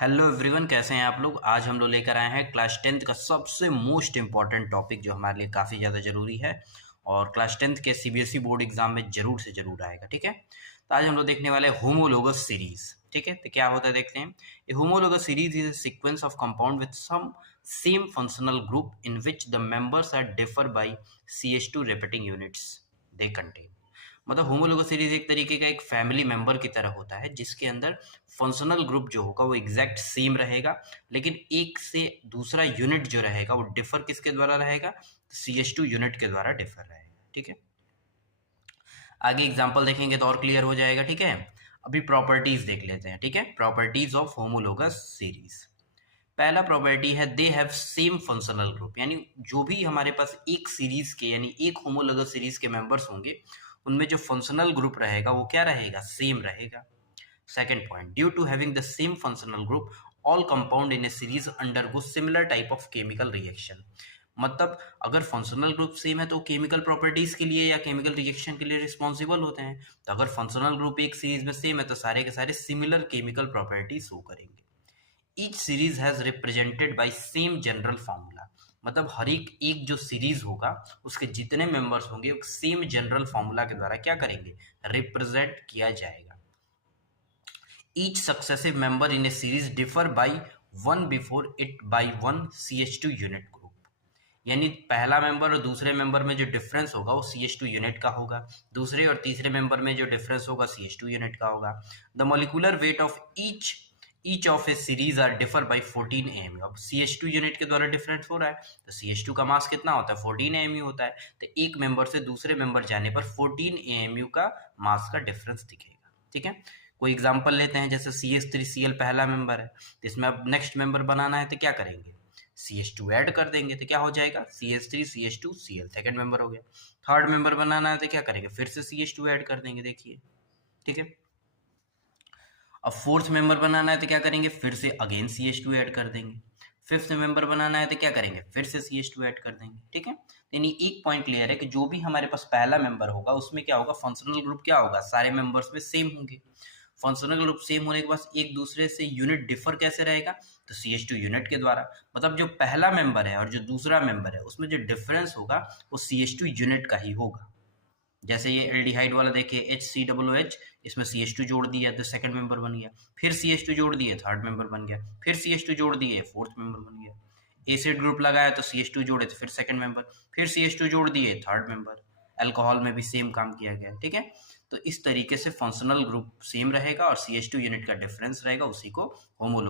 Hello everyone, कैसे हैं आप लोग। आज हम लोग लेकर आए हैं क्लास टेंथ का सबसे मोस्ट इम्पॉर्टेंट टॉपिक जो हमारे लिए काफ़ी ज़्यादा ज़रूरी है और क्लास टेंथ के सीबीएसई बोर्ड एग्जाम में ज़रूर से ज़रूर आएगा। ठीक है, तो आज हम लोग देखने वाले हैं होमोलोगस सीरीज। ठीक है, तो क्या होता है देखते हैं। A homologous series is a sequence of compound with some same functional group in which the members are differ by CH2 repeating units they contain. मतलब होमोलोगस सीरीज एक तरीके का एक फैमिली मेंबर की तरह होता है जिसके अंदर फंक्शनल ग्रुप जो होगा वो एग्जैक्ट सेम रहेगा, लेकिन एक से दूसरा यूनिट जो रहेगा वो डिफर किसके द्वारा रहेगा, CH2 यूनिट के द्वारा डिफर रहेगा। ठीक है, आगे एग्जांपल देखेंगे तो और क्लियर हो जाएगा। ठीक है, अभी प्रॉपर्टीज देख लेते हैं। ठीक है, प्रॉपर्टीज ऑफ होमोलोगस सीरीज। पहला प्रॉपर्टी है they have same functional group, यानी जो भी हमारे पास एक सीरीज के यानी एक होमोलोगस सीरीज के मेंबर्स होंगे उनमें जो फंक्शनल ग्रुप रहेगा वो क्या रहेगा, सेम रहेगा। Second point, due to having the same functional group all compound in a series undergo similar type of chemical reaction. मतलब अगर फंक्शनल ग्रुप सेम है तो केमिकल प्रॉपर्टीज के लिए या केमिकल रिएक्शन के लिए रिस्पॉन्सिबल होते हैं। तो अगर फंक्शनल ग्रुप एक सीरीज में सेम है तो सारे के सारे सिमिलर केमिकल प्रॉपर्टीज शो करेंगे। Each series has represented by same general formula. मतलब हर एक एक जो सीरीज होगा उसके जितने मेंबर्स होंगे सेम जनरल फार्मूला के द्वारा क्या करेंगे, रिप्रेजेंट किया जाएगा। Each successive member in a series differ by one before it by one CH2 unit group. यानी पहला मेंबर और दूसरे मेंबर में जो डिफरेंस होगा वो CH2 यूनिट का होगा, दूसरे और तीसरे मेंबर में जो डिफरेंस होगा CH2 यूनिट का होगा। The molecular weight of each of a series are differ by 14 AMU। अब CH2 यूनिट के द्वारा डिफरेंस हो रहा है तो CH2 का मास कितना होता है, 14 AMU होता है। तो एक मेंबर से दूसरे मेंबर जाने पर 14 AMU का मास का डिफरेंस दिखेगा। ठीक है, कोई एग्जांपल लेते हैं, जैसे CH3Cl पहला मेंबर है तो इसमें अब नेक्स्ट मेंबर बनाना है तो क्या करेंगे, CH2 ऐड कर देंगे तो क्या हो जाएगा, CH3CH2Cl सेकंड मेंबर हो गया। थर्ड मेंबर बनाना है तो क्या करेंगे, फिर से CH2 ऐड कर देंगे। देखिए, ठीक है, अब फोर्थ मेंबर बनाना है तो क्या करेंगे, फिर से अगेन CH2 ऐड कर देंगे। फिफ्थ मेंबर बनाना है तो क्या करेंगे, फिर से CH2 ऐड कर देंगे। ठीक है, यानी एक पॉइंट क्लियर है कि जो भी हमारे पास पहला मेंबर होगा उसमें क्या होगा, फंक्शनल ग्रुप क्या होगा, सारे मेंबर्स में सेम होंगे। फंक्शनल ग्रुप सेम होने के बाद एक दूसरे से यूनिट डिफर कैसे रहेगा, तो CH2 यूनिट के द्वारा। मतलब जो पहला मेंबर है और जो दूसरा मेंबर है उसमें जो डिफरेंस होगा वो CH2 यूनिट का ही होगा। जैसे ये एल्डिहाइड वाला देखिए HCOOH, इसमें CH2 जोड़ दिया तो सेकंड मेंबर बन गया, फिर CH2 जोड़ दिए थर्ड मेंबर बन गया, फिर CH2 जोड़ दिए फोर्थ मेंबर बन गया। एसिड ग्रुप लगाया तो CH2 जोड़े तो फिर सेकंड मेंबर, फिर CH2 जोड़ दिए थर्ड मेंबर। अल्कोहल में भी सेम काम किया गया। ठीक है, तो इस तरीके से फंक्शनल ग्रुप सेम रहेगा और CH2 यूनिट का डिफरेंस रहेगा, उसी को होमोलॉग